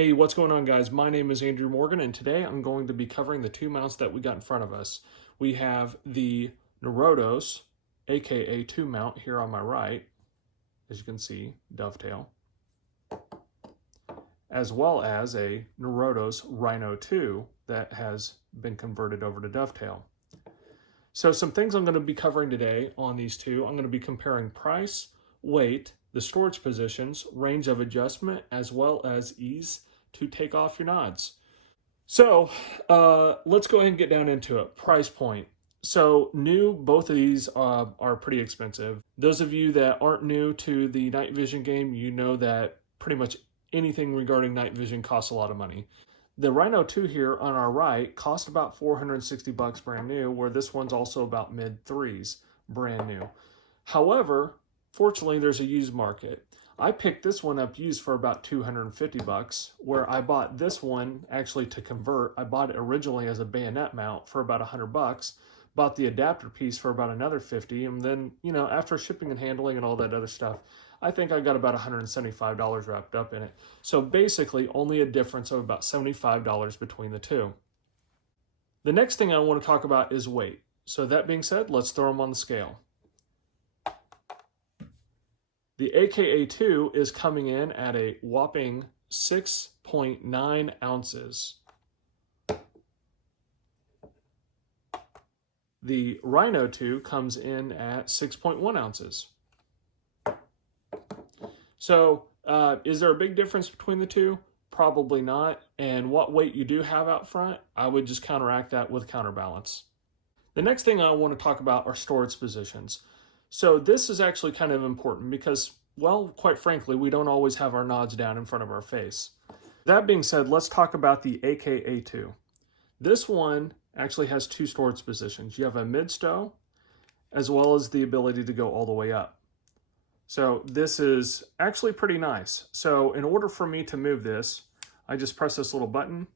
Hey, what's going on, guys? My name is Andrew Morgan, and today I'm going to be covering the two mounts that we got in front of us. We have the Norotos AKA2 mount here on my right, as you can see, dovetail, as well as a Norotos Rhino 2 that has been converted over to dovetail. So some things I'm going to be covering today on these two. I'm going to be comparing price, weight, the storage positions, range of adjustment, as well as ease to take off your nods. So let's go ahead and get down into it. Price point. So new, both of these are pretty expensive. Those of you that aren't new to the night vision game, you know that pretty much anything regarding night vision costs a lot of money. The Rhino 2 here on our right cost about 460 bucks brand new, where this one's also about mid threes brand new. However, fortunately, there's a used market. I picked this one up used for about 250 bucks, where I bought this one actually to convert. I bought it originally as a bayonet mount for about 100 bucks, bought the adapter piece for about another 50, and then, after shipping and handling and all that other stuff, I think I got about $175 wrapped up in it. So basically only a difference of about $75 between the two. The next thing I want to talk about is weight. So that being said, let's throw them on the scale. The AKA2 is coming in at a whopping 6.9 ounces. The Rhino 2 comes in at 6.1 ounces. So is there a big difference between the two? Probably not. And what weight you do have out front, I would just counteract that with counterbalance. The next thing I want to talk about are storage positions. So this is actually kind of important because, well, quite frankly, we don't always have our nods down in front of our face. That being said, let's talk about the AKA2. This one actually has two storage positions. You have a mid-stow as well as the ability to go all the way up. So this is actually pretty nice. So in order for me to move this, I just press this little button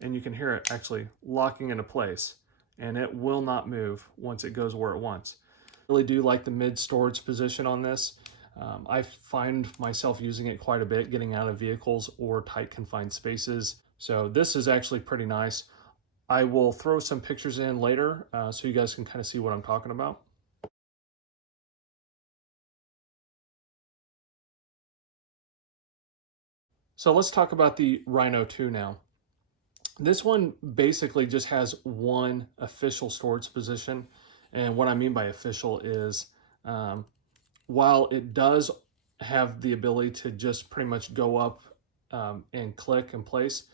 and you can hear it actually locking into place, and it will not move once it goes where it wants. I really do like the mid storage position on this. I find myself using it quite a bit, getting out of vehicles or tight confined spaces. So this is actually pretty nice. I will throw some pictures in later so you guys can kind of see what I'm talking about. So let's talk about the Rhino 2 now. This one basically just has one official storage position. And what I mean by official is while it does have the ability to just pretty much go up and click in place,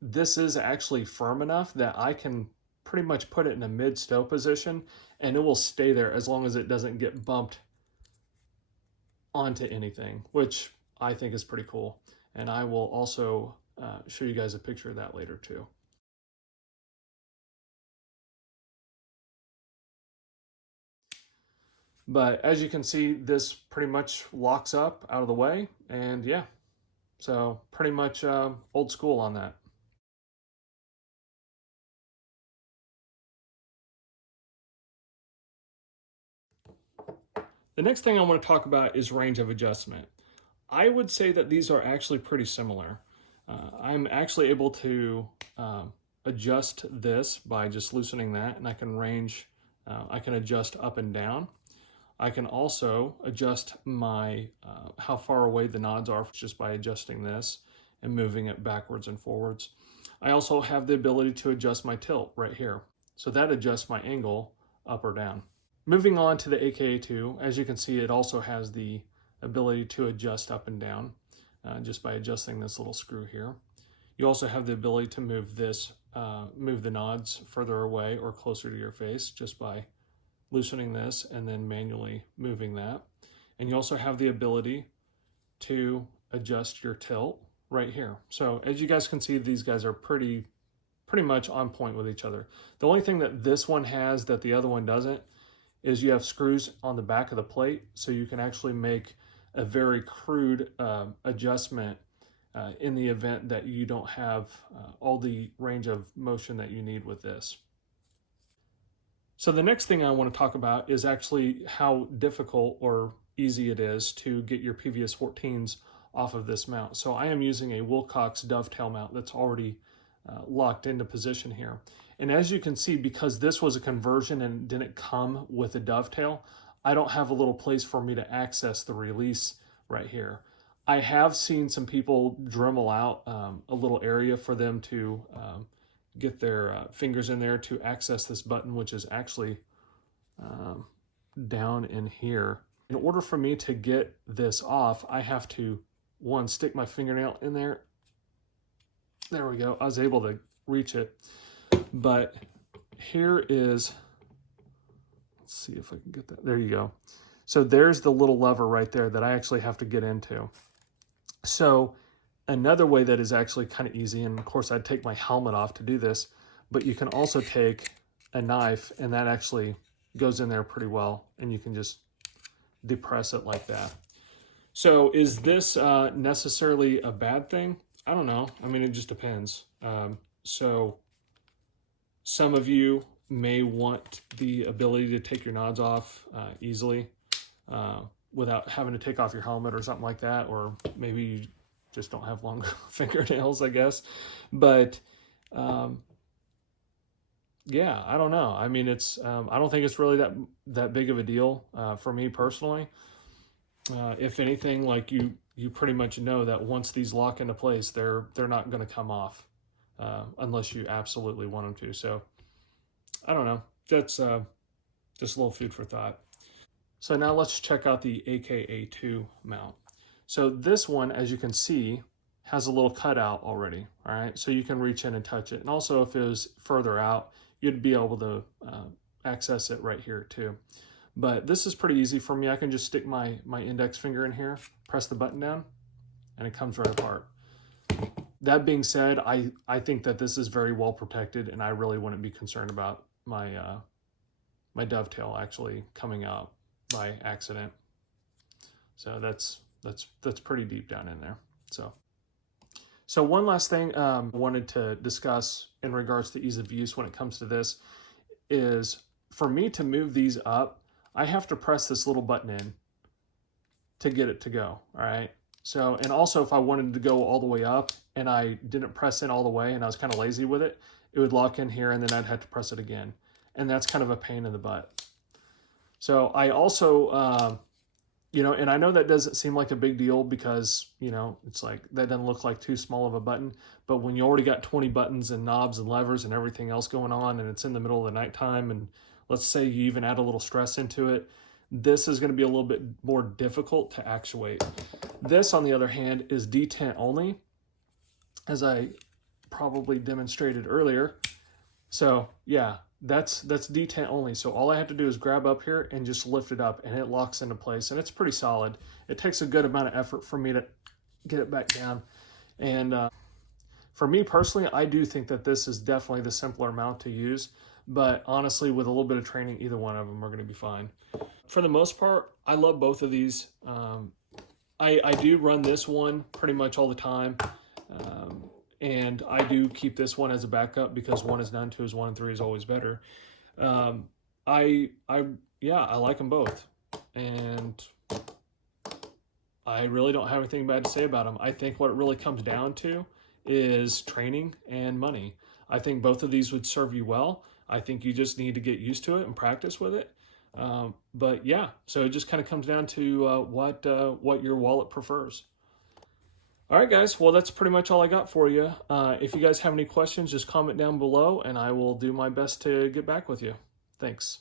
this is actually firm enough that I can pretty much put it in a mid-stow position and it will stay there as long as it doesn't get bumped onto anything, which I think is pretty cool. And I will also show you guys a picture of that later too. But as you can see, this pretty much locks up out of the way, and yeah, so pretty much old school on that. The next thing I want to talk about is range of adjustment. I would say that these are actually pretty similar. I'm actually able to adjust this by just loosening that, and I can adjust up and down. I can also adjust my how far away the nods are just by adjusting this and moving it backwards and forwards. I also have the ability to adjust my tilt right here. So that adjusts my angle up or down. Moving on to the AKA2, as you can see, it also has the ability to adjust up and down just by adjusting this little screw here. You also have the ability to move the nods further away or closer to your face just by loosening this and then manually moving that. And you also have the ability to adjust your tilt right here. So as you guys can see, these guys are pretty much on point with each other. The only thing that this one has that the other one doesn't is you have screws on the back of the plate, so you can actually make a very crude adjustment in the event that you don't have all the range of motion that you need with this. So the next thing I want to talk about is actually how difficult or easy it is to get your PVS 14s off of this mount. So I am using a Wilcox dovetail mount that's already locked into position here. And as you can see, because this was a conversion and didn't come with a dovetail, I don't have a little place for me to access the release right here. I have seen some people Dremel out a little area for them to get their fingers in there to access this button, which is actually down in here. In order for me to get this off, I have to, one, stick my fingernail in there. There we go. I was able to reach it. But here is, let's see if I can get that. There you go. So there's the little lever right there that I actually have to get into. So another way that is actually kind of easy, and of course I'd take my helmet off to do this, but you can also take a knife and that actually goes in there pretty well, and you can just depress it like that. So is this necessarily a bad thing? I don't know. I mean, it just depends. So some of you may want the ability to take your nods off easily without having to take off your helmet or something like that, or maybe you just don't have long fingernails, I guess. But yeah, I don't know. I mean, it's I don't think it's really that big of a deal for me personally. If anything, like you pretty much know that once these lock into place, they're not going to come off unless you absolutely want them to. So I don't know. That's just a little food for thought. So now let's check out the AKA2 mount. So this one, as you can see, has a little cutout already. All right, so you can reach in and touch it. And also, if it was further out, you'd be able to access it right here too. But this is pretty easy for me. I can just stick my index finger in here, press the button down, and it comes right apart. That being said, I think that this is very well protected, and I really wouldn't be concerned about my my dovetail actually coming out by accident. So that's pretty deep down in there. So one last thing I wanted to discuss in regards to ease of use when it comes to this is, for me to move these up, I have to press this little button in to get it to go, all right? So, and also if I wanted to go all the way up and I didn't press in all the way and I was kind of lazy with it, it would lock in here and then I'd have to press it again. And that's kind of a pain in the butt. So I also, you know, and I know that doesn't seem like a big deal because, you know, it's like, that doesn't look like too small of a button. But when you already got 20 buttons and knobs and levers and everything else going on, and it's in the middle of the nighttime, and let's say you even add a little stress into it, this is going to be a little bit more difficult to actuate. This, on the other hand, is detent only, as I probably demonstrated earlier. So yeah, that's detent only. So all I have to do is grab up here and just lift it up, and it locks into place, and it's pretty solid. It takes a good amount of effort for me to get it back down. And for me personally, I do think that this is definitely the simpler mount to use, but honestly, with a little bit of training, either one of them are going to be fine. For the most part, I love both of these. I do run this one pretty much all the time. And I do keep this one as a backup because 1 is none, 2 is 1, and 3 is always better. Yeah, I like them both. And I really don't have anything bad to say about them. I think what it really comes down to is training and money. I think both of these would serve you well. I think you just need to get used to it and practice with it. But yeah, so it just kind of comes down to what your wallet prefers. All right, guys. Well, that's pretty much all I got for you. If you guys have any questions, just comment down below, and I will do my best to get back with you. Thanks.